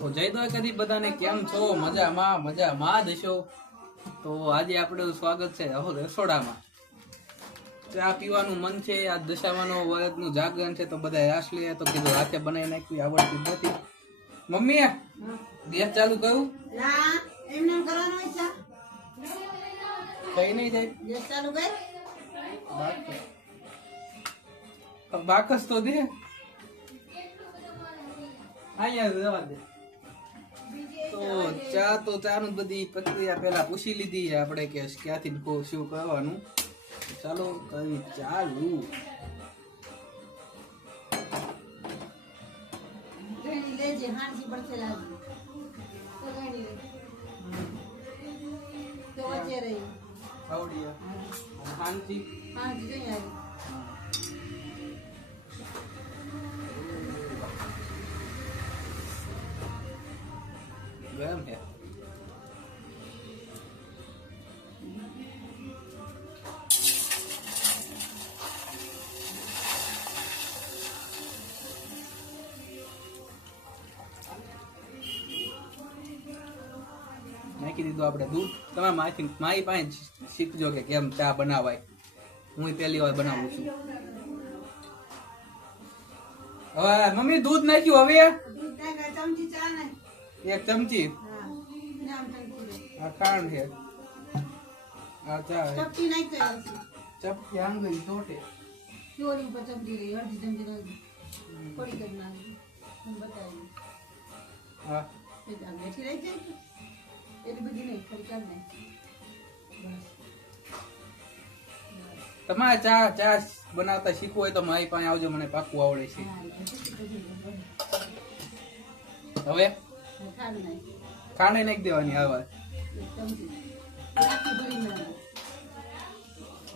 તો જય દ્વારકાધીશ બધાને, કેમ છો? મજામાં દેશો. તો આજે આપણું સ્વાગત છે રસોડામાં. ચા પીવાનું મન છે, આ દશામાનો વ્રતનું જાગરણ છે, તો બધા રાસ લે તો કીધું હાથે બનાવી નાખવી, આવડતી નથી. મમ્મી ગેસ ચાલુ કરું? ના, એમને કરવાનો છે. કઈ નહીં થાય. ગેસ ચાલુ કર. બાકસ તો દે. અહીંયા જવા દે. તો ચા નું બધી પ્રક્રિયા પેલા પૂછી લીધી આપણે કે ક્યાંથી શું કરવાનું. ચાલો કરી ચાલુ. ગણી લેજે, હાંસી પડશે લાગી. તો ગણી લે. તો વચ્ચે રહી. આવડિયા. હાંસી. હાંસી જઈ આવી. ગરમ છે. નાખી દીધું આપણે દૂધ. તમે મારી પાસે શીખજો કે કેમ ચા બનાવાય. હું પહેલી વાર બનાવું છું. હવે મમ્મી દૂધ નાખ્યું. હવે દૂધ નાખ, ચમચી ચા નાખ. એક ચમચી. હા, નામ ચમચી દે. આ ખાંડ છે. આ ચા છે. ચપટી નાખ તો આવશે. ચપટી આંગળી ચોટે. ચોરી ઉપર ચમચી દે, અડધી ચમચી નાખી. થોડી કરી નાખી. હું બતાવી. હા એટલે આ બેઠી રહી જાય તો એટલી બધી નહીં, થોડી કરી નાખ. બસ. તમારે ચા બનાવતા શીખવું હોય તો મારી પાસે આવજો, મને પાકું આવડે છે. હવે ખાંડ નાખી. ખાંડ નાખી દેવાની. હવે એક ચમચી. આખી ભરી નાખ.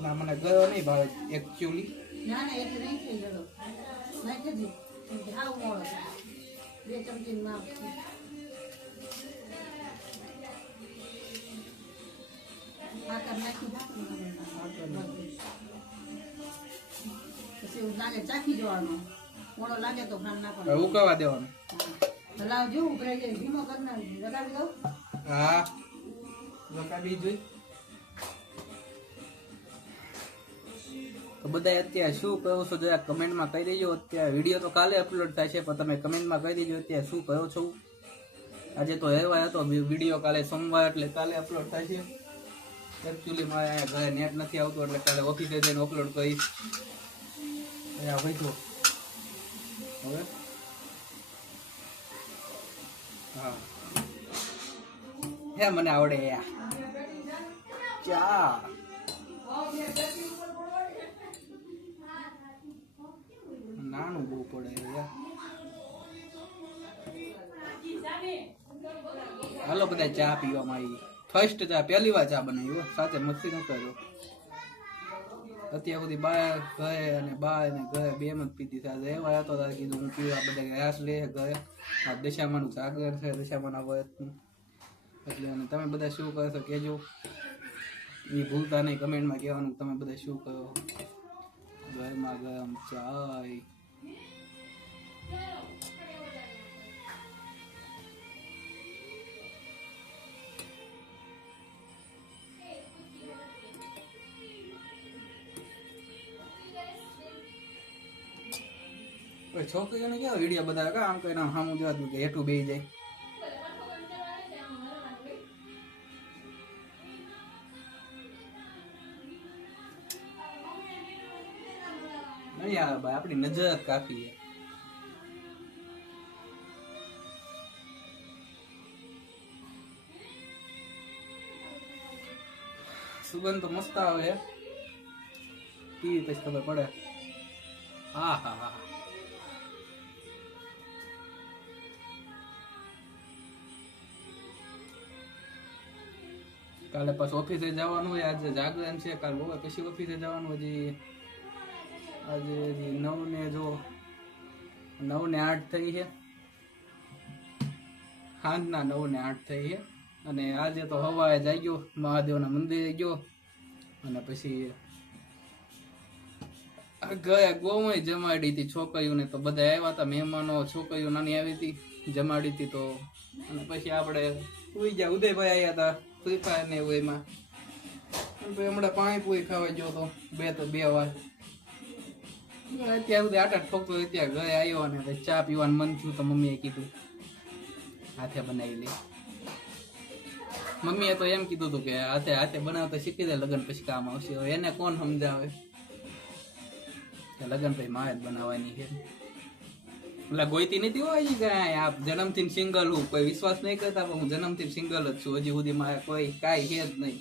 ના મને ગયો નહીં ભાવે એકચ્યુઅલી. ના ના, એટલે નહીં થઈ ગયો. નાખી દે. હાવ મોળો છે. 2 ચમચી નાખ. આકાર નાખી દે. પછી એવું લાગે ચાખી જવાનો. મોળો લાગે તો ખાંડ નાખવાનો. ઉકળવા દેવાનું. હલાવજો, ઉભરાઈ જાય. ધીમો કરી નાખજો. લગાવી દઉં. હા લગાવી જોઈ. તો બધા અત્યારે શું કરો છો જરા કમેન્ટમાં કહી દેજો. અત્યારે વિડીયો તો કાલે અપલોડ થાય છે, પણ તમે કમેન્ટમાં કહી દેજો અત્યારે શું કરો છો. આજે તો રવિવાર હતો, વિડીયો કાલે સોમવાર એટલે કાલે અપલોડ થાય છે. એકચ્યુઅલી મારે અહીંયા ઘરે નેટ નથી આવતું એટલે કાલે ઓફિસે જઈને અપલોડ કરીશ. ભાઈ જો હવે હા હે મને આવડે ચા. નાનું બહુ પડે યાર. હાલો બધા ચા પીવામાં આવી. ફર્સ્ટ ચા, પહેલી વાર ચા બનાવી સાથે મસ્તી ન કરજો. અત્યાર સુધી બા ઘરે અને બા અને ઘરે બે જ પીધી સાથે એવા હતો ત્યારે કીધું હું પીવા બધા રાસ લે ઘરે. આ દશામાનું જાગરણ છે, દશામાના વ્રતનું. એટલે અને તમે બધા શું કરો છો કહેજો. એ ભૂલતા નહીં કમેન્ટમાં કહેવાનું તમે બધા શું કરો. ગરમા ગરમ ચાય. છોકરીઓને કેવા વિડીયો બધા કા આમ કઈ સામું જવાતું કે હેઠું બેસી જાય. નહીં આવે ભાઈ, આપણી નજર જ કાફી છે. સુગંધ તો મસ્ત આવે. પી પછી ખબર પડે. હા હા હા. કાલે પાછું ઓફિસે જવાનું હોય. આજે જાગરણ છે, કાલે બહુ પછી ઓફિસે જવાનું. હજી આજે 9 ને જો 9 ને 8 થઈ છે. સાંજના 9 ને 8 થઈ છે. અને આજે તો સવારે જઈ ગયો મહાદેવના મંદિરે ગયો અને પછી ગયા ગોમાં જમાડી હતી છોકરીઓને, તો બધા આવ્યા હતા મહેમાનો, છોકરીઓ નાની આવી હતી, જમાડી હતી. તો અને પછી આપણે સુઈ ગયા, ઉદયભાઈ આવ્યા હતા ફ્રી ફાયર ને એવું એમાં. અને પછી હમણાં પાણીપુરી ખાવા ગયો તો બે વાર. અત્યારે સુધી આટા ઠોકતો ત્યાં ઘરે આવ્યો ને ચા પીવાનું મન થયું તો મમ્મીએ કીધું હાથે બનાવી લે. મમ્મીએ તો એમ કીધું હતું કે હાથે બનાવતા શીખી દે, લગ્ન પછી કામ આવશે. હવે એને કોણ સમજાવે કે લગ્ન પછી મારે જ બનાવવાની છે. એટલે ગોઈતી નથી હોય કે આપ જન્મથી સિંગલ હું, કોઈ વિશ્વાસ નહીં કરતા, પણ હું જન્મથી સિંગલ જ છું. હજી સુધી મારે કોઈ કાંઈ છે જ નહીં.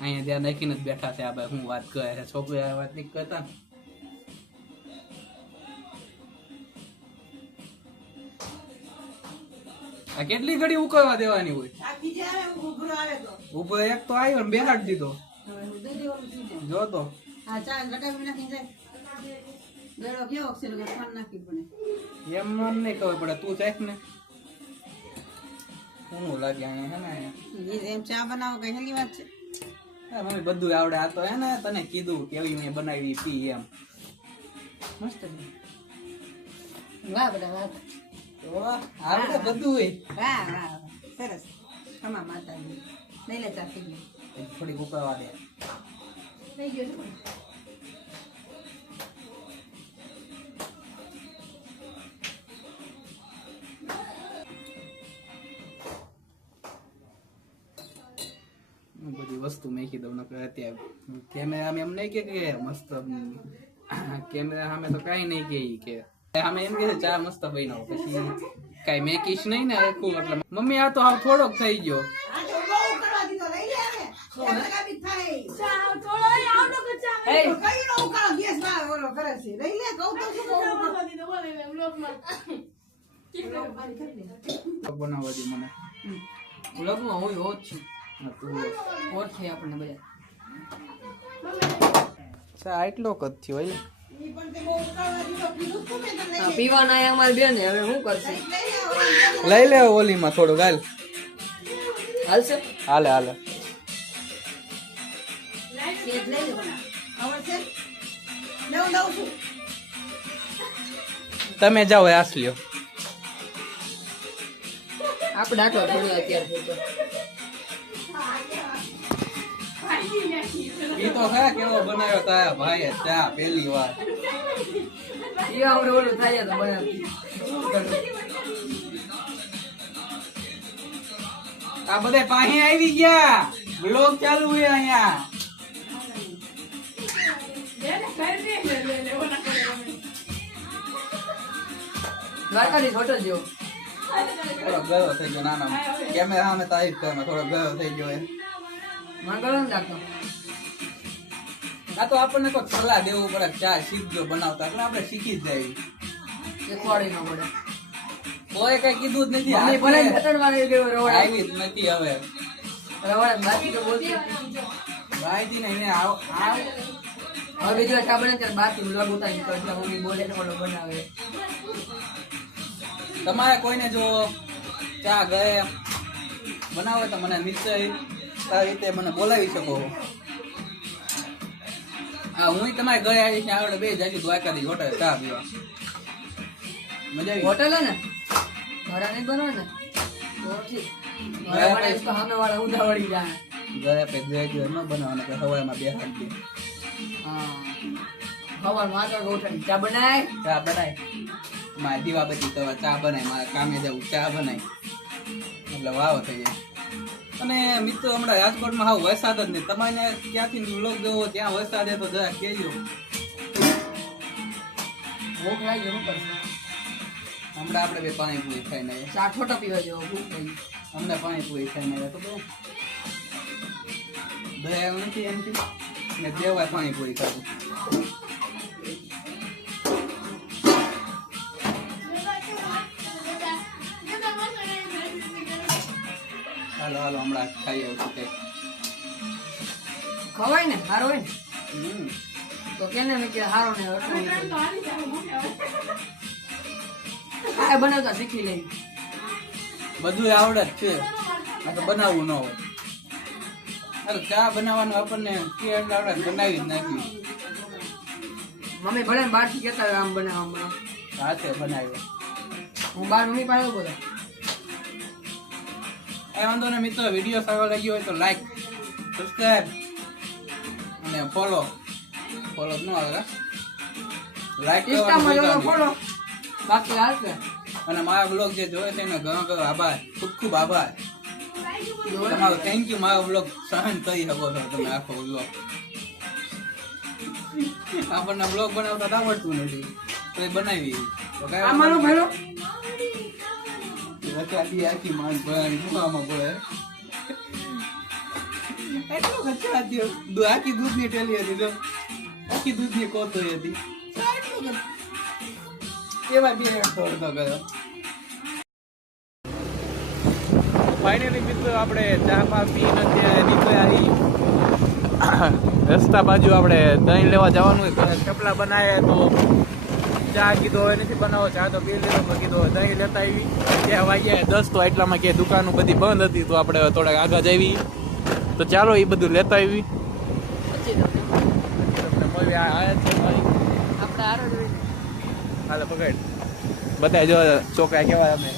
અહીંયા ત્યાં નાખીને જ બેઠા છે. આ ભાઈ હું વાત કરે છે, છોકરી વાત નહીં કરતા ને. આ કેટલી ઘડી ઉકળવા દેવાની હોય? ઉભો એક તો આવ્યો ને બેહાડ દીધો. જો તો એમ મને નહીં ખબર પડે, તું ચાખ ને શું લાગે અહીંયા હે ને. એમ ચા બનાવો કઈ હેલી વાત છે? મમ્મી બધું આવડે. આ તો હે ને તને કીધું કેવી મેં બનાવી પી એમ. મસ્ત વાહ બધા વાહ, આવડે બધું. વાહ વાહ સરસ. ખમા માતાજી લઈ લે ચા પી લે. થોડી ઉકળવા દે. લઈ ગયો છું. બધી વસ્તુ મેકી દઉં. અત્યારે કેમેરા એમ નહીં કે મસ્ત કેમેરા સામે તો કઈ નહીં કે સામે એમ કે ચા મસ્ત બનાવો, પછી કઈ મેકીશ નહીં ને આખું. એટલે મમ્મી આ તો હાવ થોડોક થઈ ગયો. બનાવવા દે મને. બ્લોગમાં હું હોત છું, હોત છે આપણને બધા. ચા એટલો જ થયો હોય. પીવાના અમારી બેન હવે શું કરશે? લઈ લે ઓલીમાં થોડું ગાલ. હાલશે? હાલે હાલે. તમે જાઓ આસ લ્યો. આપણે આટલો થોડું અત્યારે ઈ તો ખરા કેવો બનાવ્યો તારા ભાઈએ ચા પહેલી વાર. ઓલું થાય તો બનાવતી. આ બધા પાહી આવી ગયા. બ્લોગ ચાલુ છે અહીંયા. દ્વારકાધીશ હોટલ જેવો. થોડો ગયો થઈ ગયો. નાના કેમેરા સામે તારીફ કરે, થોડો ગયો થઈ ગયો. મને ગળો નથી લાગતો. આ તો આપણને કોઈ સલાહ દેવું પડે, ચા શીખજો બનાવતા, એટલે આપણે શીખી જ જાય. શીખવાડી ન પડે. કોઈ કઈ કીધું જ નથી. મમ્મી ભલે ખતરવાળી ગયો રવડા. આવી જ નથી હવે. રવડા બાકી તો બોલતી. ભાઈજી ને એને હવે બીજો ચા બને ત્યારે બાકી વ્લોગ ઉતારી તો એટલે મમ્મી બોલે ને ઓલો બનાવે. તમારે કોઈને જો ચા ગયે બનાવે તો મને નિશ્ચય સારી રીતે મને બોલાવી શકો. હા, હું તમારે ગયા આવી છે. આવડે બે જાજુ દ્વારકાથી હોટલ ચા પીવા. મજા આવી. હોટલ હે ને ઘરે નહીં બનાવે ને તો ઠીક. ઘરે બનાવીશ તો સામે વાળા ઊંધા વળી જાય. ગયા પે જાય ન બનાવવાનું કે હવામાં બે હાથ દે. હા, સવારમાં આગળ ઉઠાડી ચા બનાય. ચા બનાય. મારે દીવાબત્તી કરવા ચા બનાય. મારે કામે જવું ચા બનાય. એટલે વાવ થઈ જાય. અને મિત્રો હમણાં રાજકોટમાં હાવ વરસાદ જ નહીં. તમારે ક્યાંથી વ્લોગ જોવો ત્યાં વરસાદ તો જરા કહેજો. ભૂખ લાગી શું કરશે? હમણાં આપણે બે પાણીપુરી ખાઈને આવ્યા. ચા છોટો પીવા જેવો ભૂખ લાગી. અમને પાણીપુરી ખાઈને આવ્યા તો બહુ દયા નથી એમથી ને દેવાય પાણીપુરી ખાધું. હાલો હાલો હમણાં ખાઈ આવું છું કંઈક. ખવાય ને સારો હોય ને હમ. તો કેને મેં કે સારો ને આ બનાવતા શીખી લઈ. બધું આવડે જ છે, આ તો બનાવવું ન હોય. અરે ચા બનાવવાનું આપણને કે એટલે આપણે બનાવી જ નાખ્યું. મમ્મી ભલે બહાર થી કેતા હોય આમ બનાવવા હાથે બનાવ્યો. હું બહાર મમ્મી પાસે બોલો એ વાંધો ને મિત્રો, વિડીયો સારો લાગ્યો હોય તો લાઈક, સબસ્ક્રાઇબ અને ફોલો જ ન આવે, લાઈક ઇન્સ્ટામાં કરવાનું ફોલો બાકી હાલશે. અને મારા બ્લોગ જે જોવે છે એને ઘણો ઘણો આભાર, ખૂબ આભાર તમારો. Thank you. મારો બ્લોગ સહન કરી શકો છો તમે આખો બ્લોગ. આપણને બ્લોગ બનાવતા આવડતું નથી તો એ બનાવી તો કઈ આમાંનો ભેરો આખી માંગ ભરવાની પડે. એટલો કચરાતી આખી દૂધની ટેલી હતી, જો આખી દૂધની કોથળી હતી. એવા બે તોડતો ગયો. ફાઇનલી મિત્રો આપણે ચા પા પીને અત્યારે નીકળ્યા. રસ્તા બાજુ આપણે દહીં લેવા જવાનું હોય, ચપલા બનાવે તો ચા કીધો હવે નથી બનાવો, ચા તો પી લીધો, કીધો દહીં લેતા આવી. ત્યાં વાગ્યા 10 તો એટલામાં કે દુકાનો બધી બંધ હતી, તો આપણે થોડાક આગળ જવી. તો ચાલો એ બધું લેતા આવી. તમને મળી આ છે મારી આપણે આરો જોઈ હાલે પકડ. બધા જો છોકરા કેવા અમે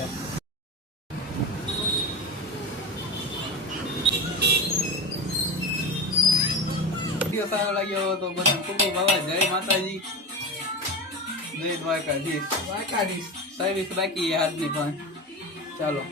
વિડીયો સારો લાગ્યો હોય તો બધા ખૂબ આભાર. જય માતાજી, જય દ્વારકાધીશ. વાકાડીશ સર્વિસ બાકી હાથની પણ ચાલો.